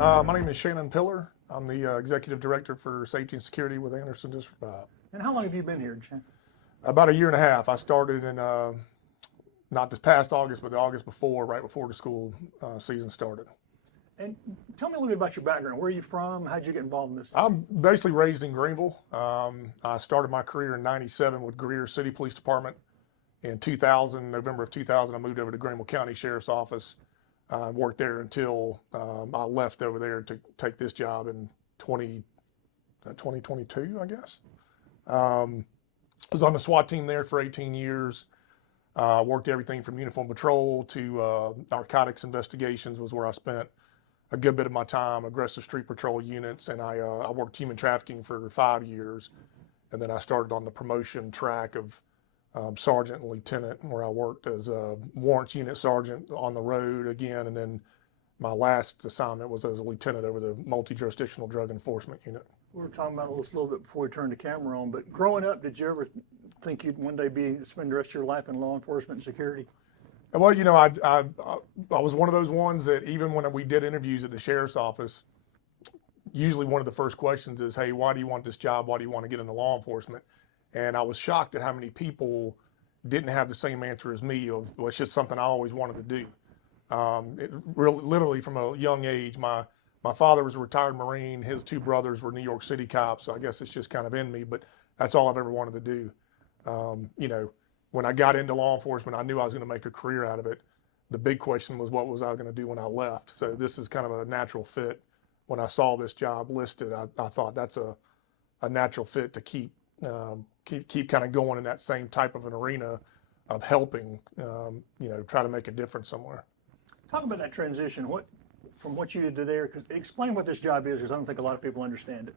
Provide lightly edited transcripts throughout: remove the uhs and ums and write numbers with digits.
My name is Shannon Piller. I'm the Executive Director for Safety and Security with Anderson District 5. And how long have you been here, Shannon? About a year and a half. I started in not this past August, but the August before, right before the school season started. And tell me a little bit about your background. Where are you from? How'd you get involved in this? I'm basically raised in Greenville. I started my career in '97 with Greer City Police Department. In 2000, November of 2000, I moved over to Greenville County Sheriff's Office. I worked there until I left over there to take this job in 2022, I guess. I was on the SWAT team there for 18 years. Worked everything from uniform patrol to narcotics investigations was where I spent a good bit of my time, aggressive street patrol units, and I worked human trafficking for 5 years. And then I started on the promotion track of sergeant and lieutenant, where I worked as a warrants unit sergeant on the road again. And then my last assignment was as a lieutenant over the multi-jurisdictional drug enforcement unit. We were talking about this a little bit before we turned the camera on, but growing up, did you ever think you'd one day spend the rest of your life in law enforcement and security? Well, you know, I was one of those ones that even when we did interviews at the sheriff's office, usually one of the first questions is, hey, why do you want this job? Why do you want to get into law enforcement? And I was shocked at how many people didn't have the same answer as me of, well, it's just something I always wanted to do. Literally from a young age, my father was a retired Marine. His two brothers were New York City cops. So I guess it's just kind of in me, but that's all I've ever wanted to do. You know, when I got into law enforcement, I knew I was going to make a career out of it. The big question was, what was I going to do when I left? So this is kind of a natural fit. When I saw this job listed, I thought that's a natural fit to keep kind of going in that same type of an arena of helping, you know, try to make a difference somewhere. Talk about that transition. From what you did to there, explain what this job is, because I don't think a lot of people understand it.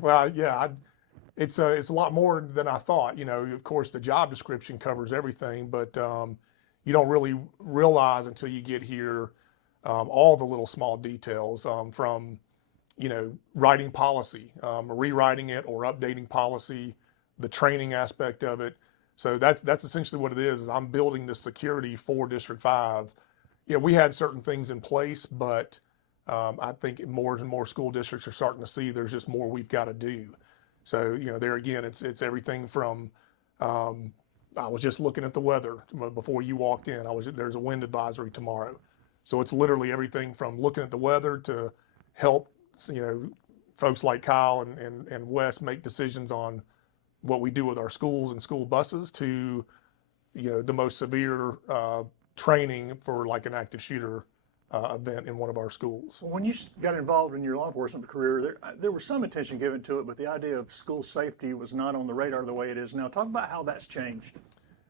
Well, yeah, it's a lot more than I thought. You know, of course, the job description covers everything, but you don't really realize until you get here all the little small details from, you know, writing policy, rewriting it or updating policy, the training aspect of it. So that's essentially what it is I'm building the security for District 5. You know, we had certain things in place, but I think more and more school districts are starting to see there's just more we've got to do. So, you know, there again, it's everything from, I was just looking at the weather before you walked in. There's a wind advisory tomorrow. So it's literally everything from looking at the weather to help, you know, folks like Kyle and Wes make decisions on what we do with our schools and school buses to, you know, the most severe training for like an active shooter event in one of our schools. Well, when you got involved in your law enforcement career, there was some attention given to it, but the idea of school safety was not on the radar the way it is now. Talk about how that's changed.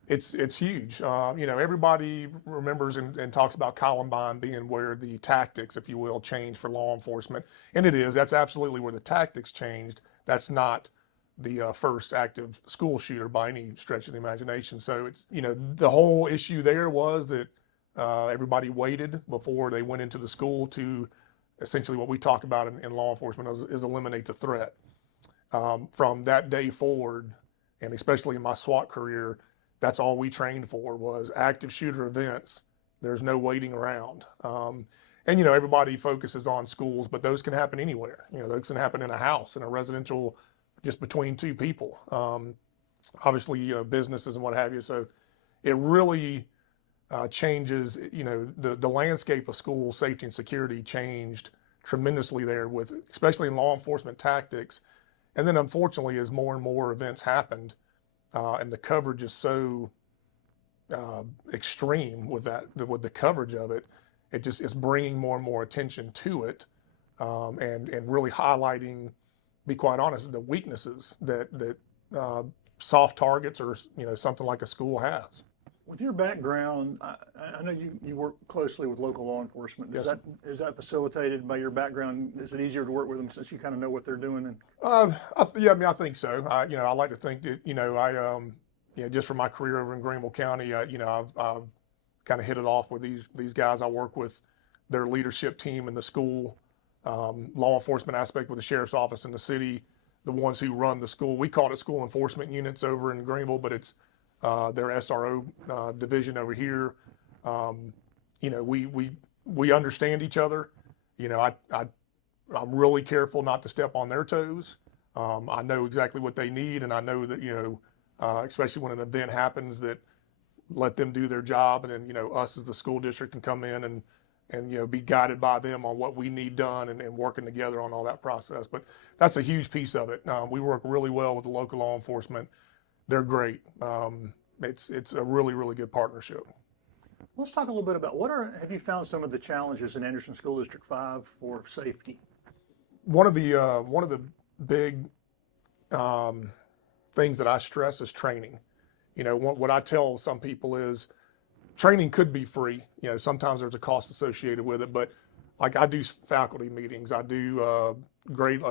It's huge. You know, everybody remembers and talks about Columbine being where the tactics, if you will, changed for law enforcement. And it is. That's absolutely where the tactics changed. That's not the first active school shooter by any stretch of the imagination. So it's, you know, the whole issue there was that everybody waited before they went into the school to essentially what we talk about in law enforcement is eliminate the threat. From that day forward, and especially in my SWAT career, that's all we trained for was active shooter events. There's no waiting around. And, you know, everybody focuses on schools, but those can happen anywhere. You know, those can happen in a house, in a residential, just between two people. Obviously, you know, businesses and what have you. So it really changes, you know, the landscape of school safety and security changed tremendously there with, especially in law enforcement tactics. And then unfortunately, as more and more events happened, and the coverage is so extreme with the coverage of it, it's bringing more and more attention to it, and really highlighting, be quite honest, the weaknesses that soft targets or, you know, something like a school has. With your background, I know you work closely with local law enforcement. Yes. Is that facilitated by your background? Is it easier to work with them since you kind of know what they're doing? Yeah, I mean, I think so. You know, I like to think that, you know, you know, just from my career over in Greenville County, you know, I've kind of hit it off with these guys I work with, their leadership team in the school, law enforcement aspect with the sheriff's office in the city, the ones who run the school. We call it school enforcement units over in Greenville, but it's their SRO division over here. You know, we understand each other, You know, I'm really careful not to step on their toes. I know exactly what they need, and I know that, especially when an event happens, that let them do their job, and then, us as the school district can come in and be guided by them on what we need done, and working together on all that process. But that's a huge piece of it. We work really well with the local law enforcement. They're great. It's a really, really good partnership. Let's talk a little bit about have you found some of the challenges in Anderson School District 5 for safety? One of the big things that I stress is training. What I tell some people is training could be free. Sometimes there's a cost associated with it, but like I do faculty meetings, I do grade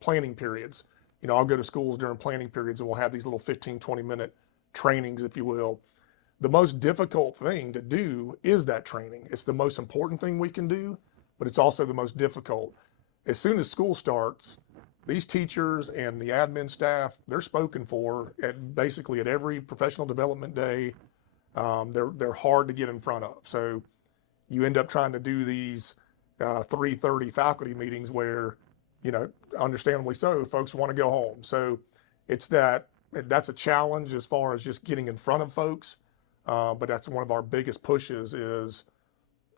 planning periods. I'll go to schools during planning periods and we'll have these little 15, 20-minute trainings, if you will. The most difficult thing to do is that training. It's the most important thing we can do, but it's also the most difficult. As soon as school starts, these teachers and the admin staff, they're spoken for basically at every professional development day. They're hard to get in front of. So you end up trying to do these 3:30 faculty meetings where, understandably so, folks want to go home. So that's a challenge as far as just getting in front of folks. But that's one of our biggest pushes is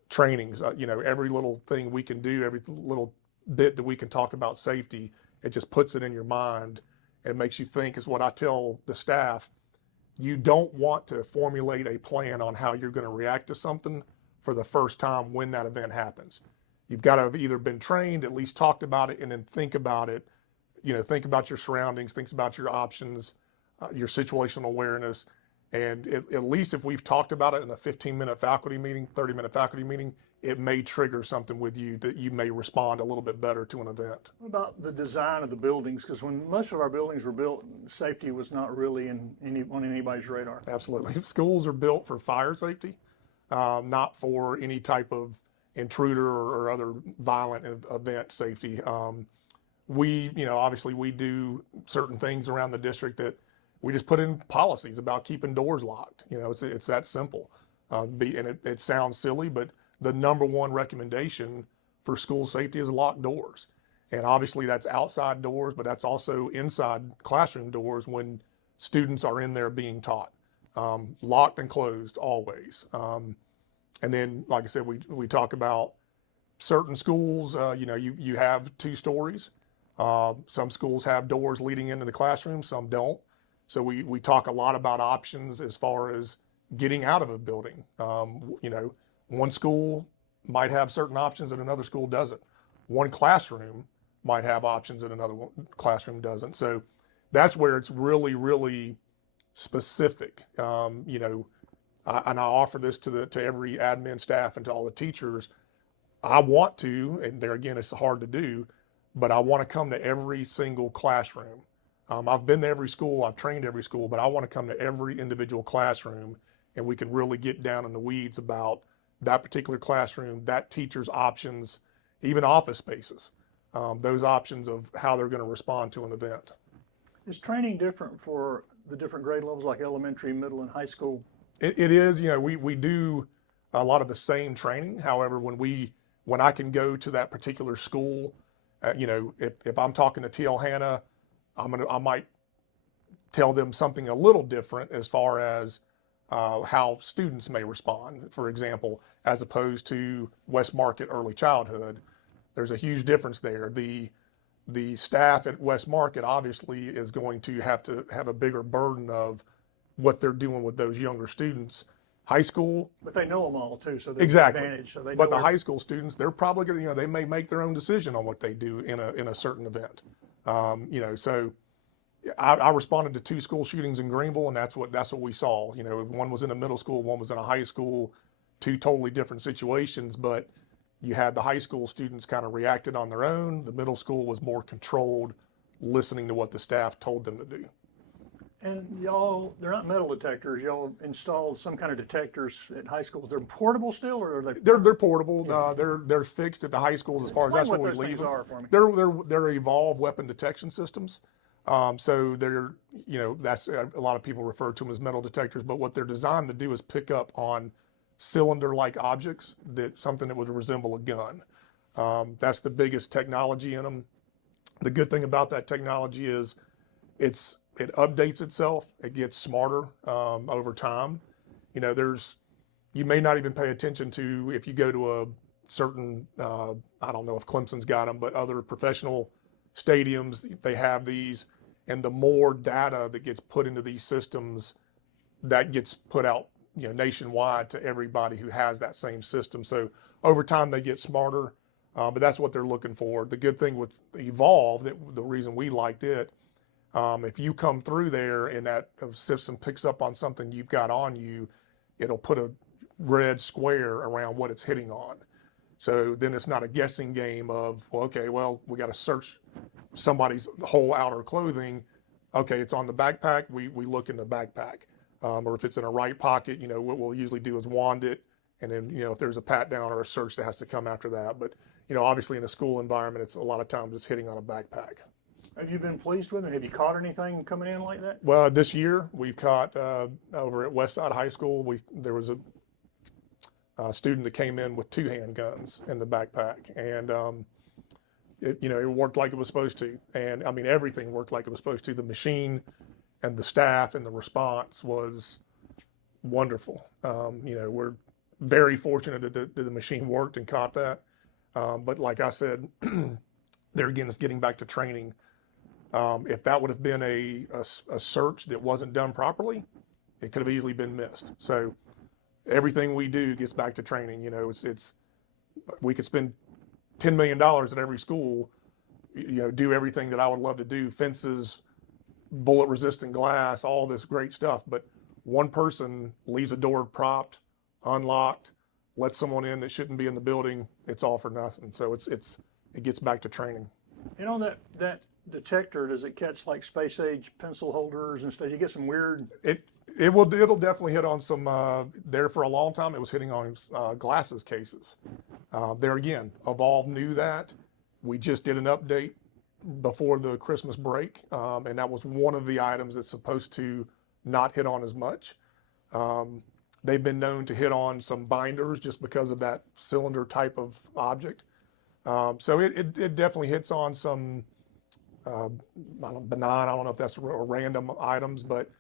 trainings. Every little thing we can do, every little bit that we can talk about safety, it just puts it in your mind and makes you think, is what I tell the staff. You don't want to formulate a plan on how you're going to react to something for the first time when that event happens. You've got to have either been trained, at least talked about it, and then think about it. Think about your surroundings, think about your options, your situational awareness. And at least if we've talked about it in a 15-minute faculty meeting, 30-minute faculty meeting, it may trigger something with you that you may respond a little bit better to an event. What about the design of the buildings? Because when most of our buildings were built, safety was not really on anybody's radar. Absolutely. Schools are built for fire safety, not for any type of intruder or other violent event safety. Obviously we do certain things around the district that we just put in policies about keeping doors locked. It's that simple. And it sounds silly, but the number one recommendation for school safety is locked doors. And obviously that's outside doors, but that's also inside classroom doors when students are in there being taught. Locked and closed always. And then, like I said, we talk about certain schools, you have 2 stories. Some schools have doors leading into the classroom, some don't. So we talk a lot about options as far as getting out of a building. One school might have certain options that another school doesn't. One classroom might have options that another classroom doesn't. So that's where it's really, really specific. And I offer this to every admin staff and to all the teachers. I want to, and there again, it's hard to do, but I want to come to every single classroom. I've been to every school, I've trained every school, but I want to come to every individual classroom and we can really get down in the weeds about that particular classroom, that teacher's options, even office spaces, those options of how they're going to respond to an event. Is training different for the different grade levels like elementary, middle, and high school? It is, we do a lot of the same training. However, when I can go to that particular school, if I'm talking to TL Hanna, I might tell them something a little different as far as how students may respond, for example, as opposed to West Market early childhood. There's a huge difference there. The staff at West Market obviously is going to have a bigger burden of what they're doing with those younger students. High school, but they know them all too, so there's exactly. an advantage. So but the high school students, they're probably going to, they may make their own decision on what they do in a certain event. So I responded to 2 school shootings in Greenville, and that's what we saw. One was in a middle school, one was in a high school, 2 totally different situations, but you had the high school students kind of reacted on their own. The middle school was more controlled, listening to what the staff told them to do. And y'all, they're not metal detectors. Y'all installed some kind of detectors at high schools. They're portable still, or are they? They're portable. Yeah. They're fixed at the high schools as far as that's where we leave them. Are for me. They're evolved weapon detection systems. So they're, that's a lot of people refer to them as metal detectors, but what they're designed to do is pick up on cylinder-like objects, something that would resemble a gun. That's the biggest technology in them. The good thing about that technology is it updates itself. It gets smarter over time. You may not even pay attention to if you go to a certain, I don't know if Clemson's got them, but other professional stadiums, they have these. And the more data that gets put into these systems, that gets put out, nationwide to everybody who has that same system. So over time, they get smarter, but that's what they're looking for. The good thing with Evolve, the reason we liked it, if you come through there and that system picks up on something you've got on you, it'll put a red square around what it's hitting on. So then it's not a guessing game of, we got to search somebody's whole outer clothing. Okay, it's on the backpack. We look in the backpack. Or if it's in a right pocket, what we'll usually do is wand it. And then, if there's a pat down or a search that has to come after that. But, obviously in a school environment, it's a lot of times it's hitting on a backpack. Have you been pleased with it? Have you caught anything coming in like that? Well, this year we've caught over at Westside High School, there was a student that came in with 2 handguns in the backpack. And, it worked like it was supposed to. And I mean, everything worked like it was supposed to. The machine and the staff and the response was wonderful. We're very fortunate that the machine worked and caught that. But like I said, there again, it's getting back to training. If that would have been a search that wasn't done properly, it could have easily been missed. So everything we do gets back to training. We could spend $10 million at every school, do everything that I would love to do, fences, bullet resistant glass, all this great stuff. But one person leaves a door propped, unlocked, lets someone in that shouldn't be in the building. It's all for nothing. So it gets back to training. And on that detector, does it catch like space age pencil holders and stuff? You get some weird. It'll definitely hit on some. There for a long time, it was hitting on glasses cases. There again, Evolve knew that. We just did an update before the Christmas break, and that was one of the items that's supposed to not hit on as much. They've been known to hit on some binders just because of that cylinder type of object. So it definitely hits on some benign, I don't know if that's random items, but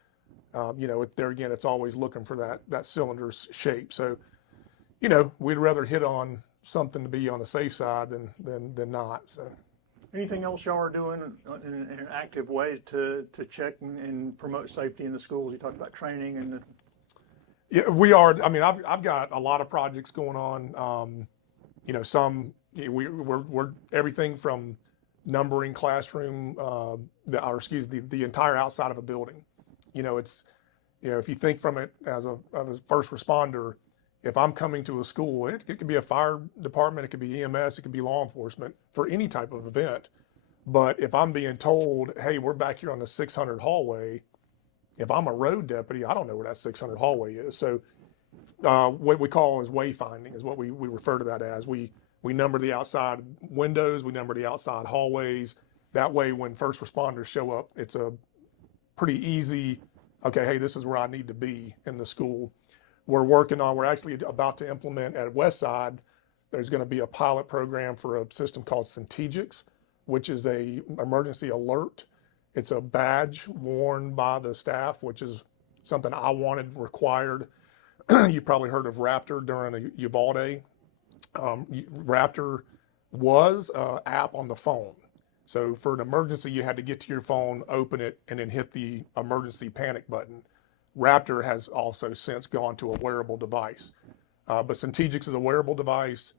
there again, it's always looking for that cylinder shape. So, we'd rather hit on something to be on the safe side than not. So. Anything else y'all are doing in an active way to check and promote safety in the schools? You talked about training and. Yeah, we are. I mean, I've got a lot of projects going on. We're everything from numbering classroom, the entire outside of a building. If you think from it as a first responder, if I'm coming to a school, it could be a fire department, it could be EMS, it could be law enforcement for any type of event. But if I'm being told, hey, we're back here on the 600 hallway, if I'm a road deputy, I don't know where that 600 hallway is. So what we call is wayfinding is what we refer to that as. We number the outside windows, we number the outside hallways. That way, when first responders show up, it's a pretty easy, okay, hey, this is where I need to be in the school. We're actually about to implement at Westside, there's going to be a pilot program for a system called Centegix, which is a emergency alert. It's a badge worn by the staff, which is something I wanted required. You probably heard of Raptor during Uvalde. Raptor was an app on the phone. So for an emergency, you had to get to your phone, open it, and then hit the emergency panic button. Raptor has also since gone to a wearable device. But Centegix is a wearable device,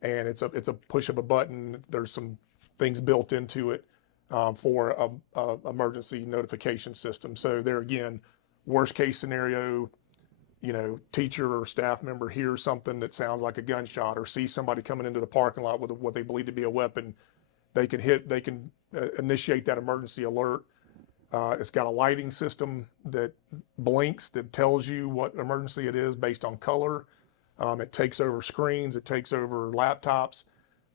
and it's a push of a button. There's some things built into it for a emergency notification system. So there again, worst case scenario, teacher or staff member hears something that sounds like a gunshot or sees somebody coming into the parking lot with what they believe to be a weapon. They can initiate that emergency alert. It's got a lighting system that blinks, that tells you what emergency it is based on color. It takes over screens, it takes over laptops.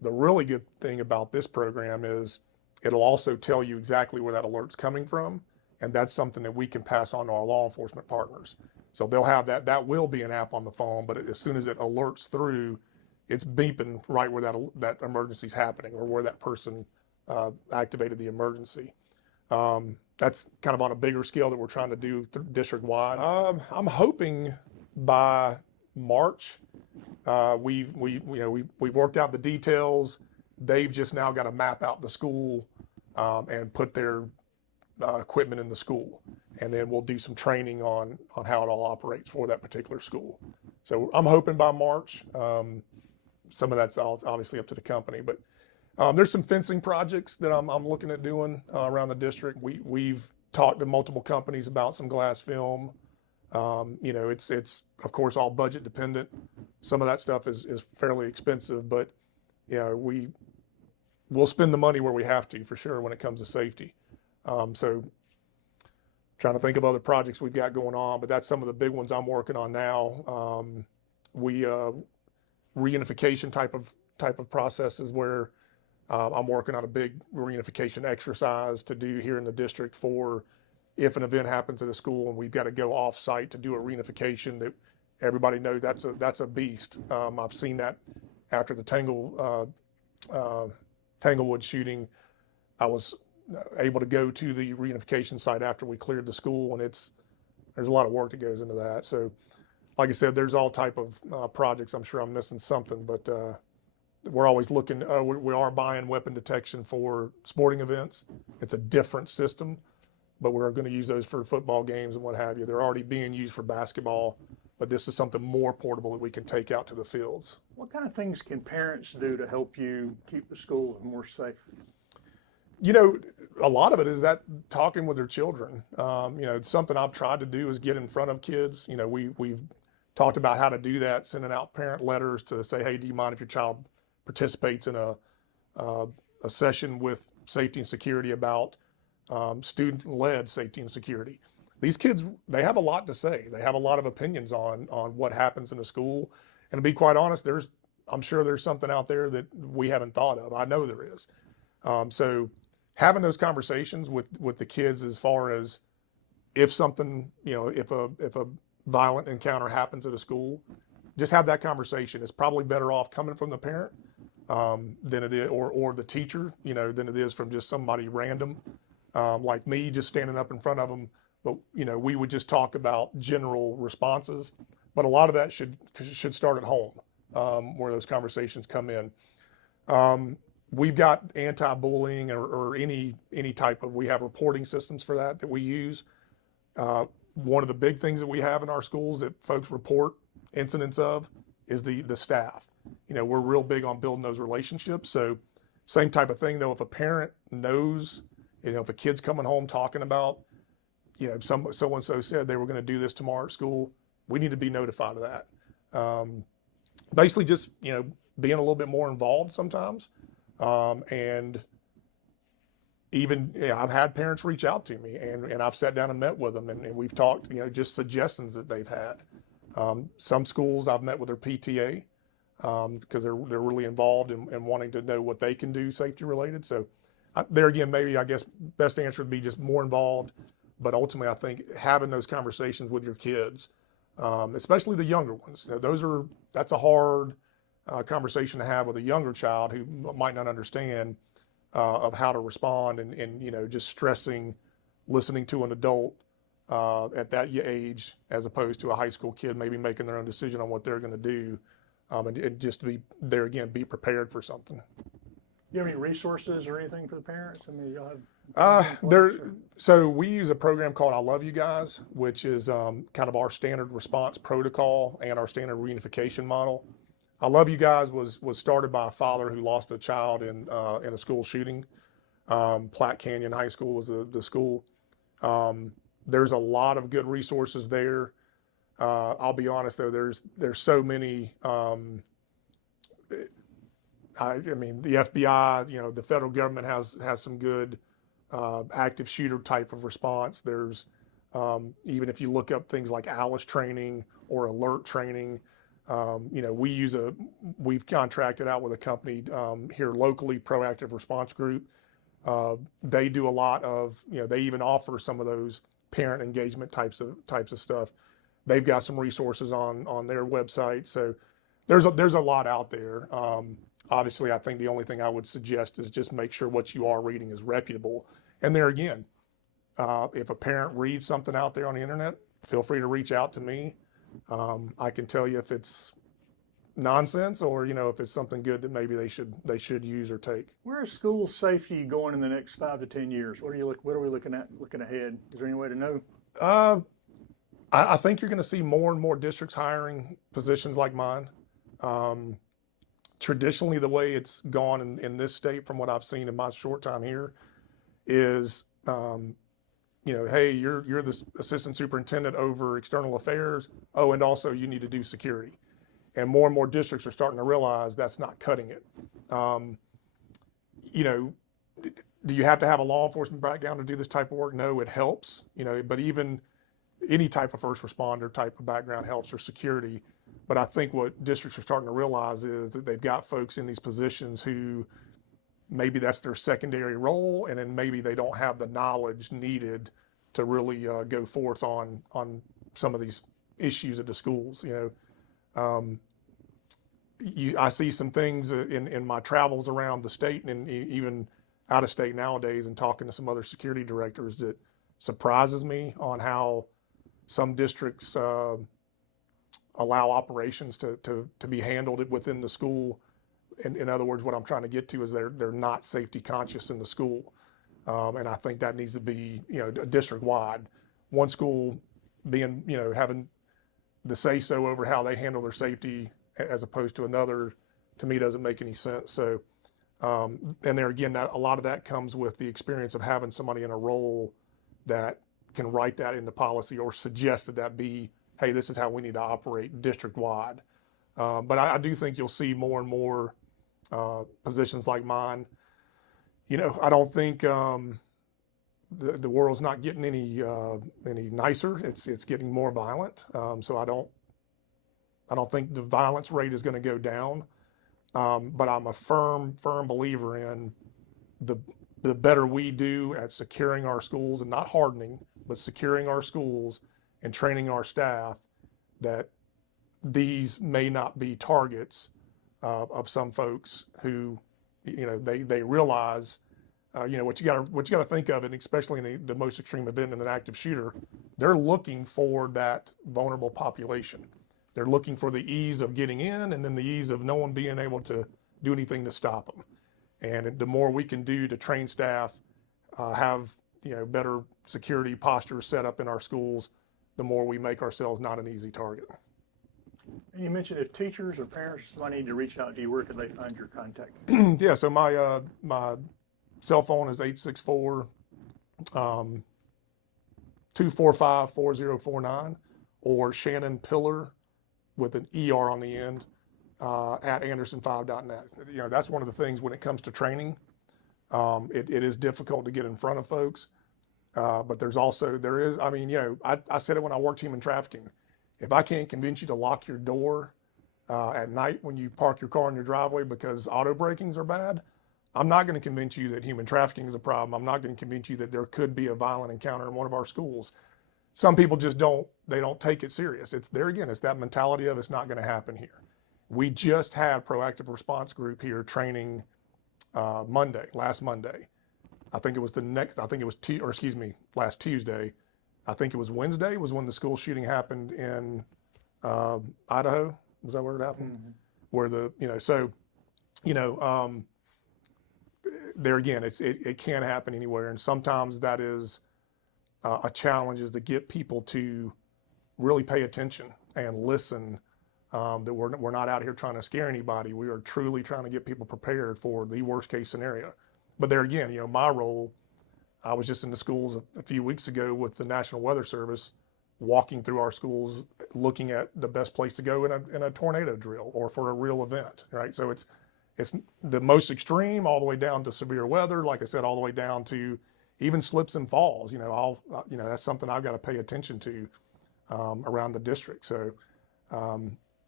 The really good thing about this program is it'll also tell you exactly where that alert's coming from, and that's something that we can pass on to our law enforcement partners. So they'll have that will be an app on the phone, but as soon as it alerts through, it's beeping right where that emergency is happening or where that person activated the emergency. That's kind of on a bigger scale that we're trying to do district wide. I'm hoping by March. We've worked out the details. They've just now got to map out the school and put their equipment in the school, and then we'll do some training on how it all operates for that particular school. So I'm hoping by March. Some of that's obviously up to the company, but there's some fencing projects that I'm looking at doing around the district. We've talked to multiple companies about some glass film. It's of course all budget dependent. Some of that stuff is fairly expensive, but we'll spend the money where we have to for sure when it comes to safety. So trying to think of other projects we've got going on, but that's some of the big ones I'm working on now. Reunification type of processes where I'm working on a big reunification exercise to do here in the district for if an event happens at a school and we've got to go off site to do a reunification that everybody knows that's a beast. I've seen that after the Tanglewood shooting. I was able to go to the reunification site after we cleared the school, and there's a lot of work that goes into that. So like I said, there's all type of projects. I'm sure I'm missing something, but we're always looking. We are buying weapon detection for sporting events. It's a different system, but we're going to use those for football games and what have you. They're already being used for basketball, but this is something more portable that we can take out to the fields. What kind of things can parents do to help you keep the school more safe? A lot of it is that talking with their children. It's something I've tried to do is get in front of kids. We've talked about how to do that, sending out parent letters to say, hey, do you mind if your child participates in a session with safety and security about student-led safety and security. These kids, they have a lot to say. They have a lot of opinions on what happens in a school. And to be quite honest, I'm sure there's something out there that we haven't thought of. I know there is. So having those conversations with the kids as far as if something, if a violent encounter happens at a school, just have that conversation. It's probably better off coming from the parent than it is, or the teacher, than it is from just somebody random like me just standing up in front of them. But we would just talk about general responses. But a lot of that should start at home, where those conversations come in. We've got anti-bullying or any type of, we have reporting systems for that we use. One of the big things that we have in our schools that folks report incidents of is the staff. We're real big on building those relationships. So same type of thing though, if a parent knows, if a kid's coming home talking about, so-and-so said they were going to do this tomorrow at school, we need to be notified of that. Basically just, being a little bit more involved sometimes. And even, I've had parents reach out to me and I've sat down and met with them and we've talked, just suggestions that they've had. Some schools I've met with their PTA because they're really involved in wanting to know what they can do safety related. So there again, maybe I guess best answer would be just more involved. But ultimately, I think having those conversations with your kids, especially the younger ones, that's a hard conversation to have with a younger child who might not understand of how to respond and just stressing, listening to an adult at that age as opposed to a high school kid maybe making their own decision on what they're going to do, and just to be there again, be prepared for something. Do you have any resources or anything for the parents? I mean, y'all have so we use a program called I Love You Guys, which is kind of our standard response protocol and our standard reunification model. I Love You Guys was started by a father who lost a child in a school shooting. Platte Canyon High School was the school. There's a lot of good resources there. I'll be honest though, there's so many. I mean, the FBI, the federal government has some good active shooter type of response. There's even if you look up things like ALICE training or alert training, we've contracted out with a company here locally, Proactive Response Group. They do a lot of, they even offer some of those parent engagement types of stuff. They've got some resources on their website. So there's a lot out there. Obviously, I think the only thing I would suggest is just make sure what you are reading is reputable. And there again, if a parent reads something out there on the internet, feel free to reach out to me. I can tell you if it's nonsense or if it's something good that maybe they should use or take. Where is school safety going in the next 5 to 10 years? What are we looking at looking ahead? Is there any way to know? I think you're going to see more and more districts hiring positions like mine. Traditionally, the way it's gone in this state, from what I've seen in my short time here, is hey, you're the assistant superintendent over external affairs. Oh, and also you need to do security. And more districts are starting to realize that's not cutting it. Do you have to have a law enforcement background to do this type of work? No, it helps. But even any type of first responder type of background helps, or security. But I think what districts are starting to realize is that they've got folks in these positions who maybe that's their secondary role, and then maybe they don't have the knowledge needed to really go forth on some of these issues at the schools. I see some things in my travels around the state and even out of state nowadays, and talking to some other security directors, that surprises me on how some districts allow operations to be handled within the school. In other words, what I'm trying to get to is they're not safety conscious in the school. And I think that needs to be, district wide. One school being, having the say so over how they handle their safety as opposed to another, to me doesn't make any sense. So, and there again, a lot of that comes with the experience of having somebody in a role that can write that into policy or suggest that be, hey, this is how we need to operate district wide. But I do think you'll see more and more positions like mine. I don't think the world's not getting any nicer. It's getting more violent. So I don't think the violence rate is going to go down. But I'm a firm believer in the better we do at securing our schools, and not hardening, but securing our schools and training our staff, that these may not be targets of some folks who, they realize, what you got to think of, and especially in the most extreme event in an active shooter, they're looking for that vulnerable population. They're looking for the ease of getting in, and then the ease of no one being able to do anything to stop them. And the more we can do to train staff, have better security postures set up in our schools, the more we make ourselves not an easy target. And you mentioned if teachers or parents, somebody need to reach out to you, where could they find your contact? Yeah, so my cell phone is 864 245 4049, or Shannon Piller with an ER on the end at anderson5.net. That's one of the things when it comes to training. It is difficult to get in front of folks, but I said it when I worked human trafficking. If I can't convince you to lock your door at night when you park your car in your driveway because auto breakings are bad, I'm not going to convince you that human trafficking is a problem. I'm not going to convince you that there could be a violent encounter in one of our schools. Some people just don't take it serious. It's that mentality of it's not going to happen here. We just had proactive response group here training last Monday. I think it was last Tuesday. I think it was Wednesday was when the school shooting happened in Idaho. Was that where it happened? Mm-hmm. There again, it can't happen anywhere. And sometimes that is a challenge, is to get people to really pay attention and listen, that we're not out here trying to scare anybody. We are truly trying to get people prepared for the worst case scenario. But there again, my role, I was just in the schools a few weeks ago with the National Weather Service, walking through our schools, looking at the best place to go in a tornado drill or for a real event, right? So it's the most extreme all the way down to severe weather, like I said, all the way down to even slips and falls. That's something I've got to pay attention to around the district. So,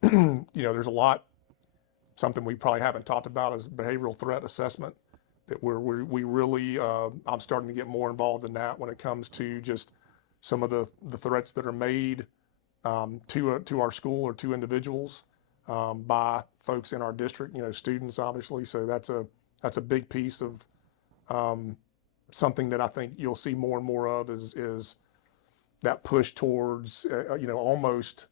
there's a lot. Something we probably haven't talked about is behavioral threat assessment. That we really, I'm starting to get more involved in that when it comes to just some of the threats that are made to our school or to individuals. by folks in our district, students obviously. So that's a big piece of something that I think you'll see more and more of is that push towards, almost,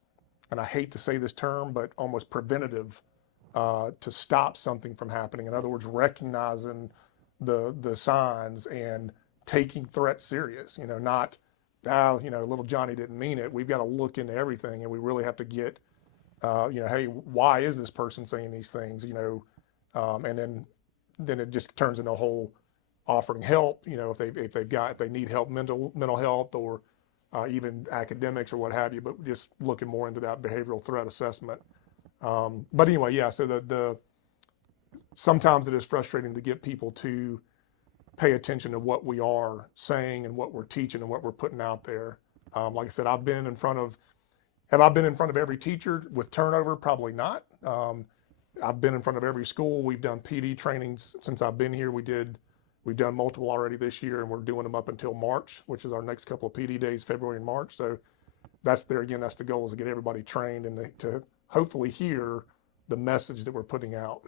and I hate to say this term, but almost preventative to stop something from happening. In other words, recognizing the signs and taking threats serious. Not, little Johnny didn't mean it. We've got to look into everything, and we really have to get, hey, why is this person saying these things? And then it just turns into a whole offering help. If they need help, mental health, or even academics or what have you, but just looking more into that behavioral threat assessment. But anyway, yeah. So sometimes it is frustrating to get people to pay attention to what we are saying and what we're teaching and what we're putting out there. Like I said, have I been in front of every teacher with turnover? Probably not. I've been in front of every school. We've done PD trainings since I've been here. We've done multiple already this year, and we're doing them up until March, which is our next couple of PD days, February and March. So that's the goal, is to get everybody trained and to hopefully hear the message that we're putting out.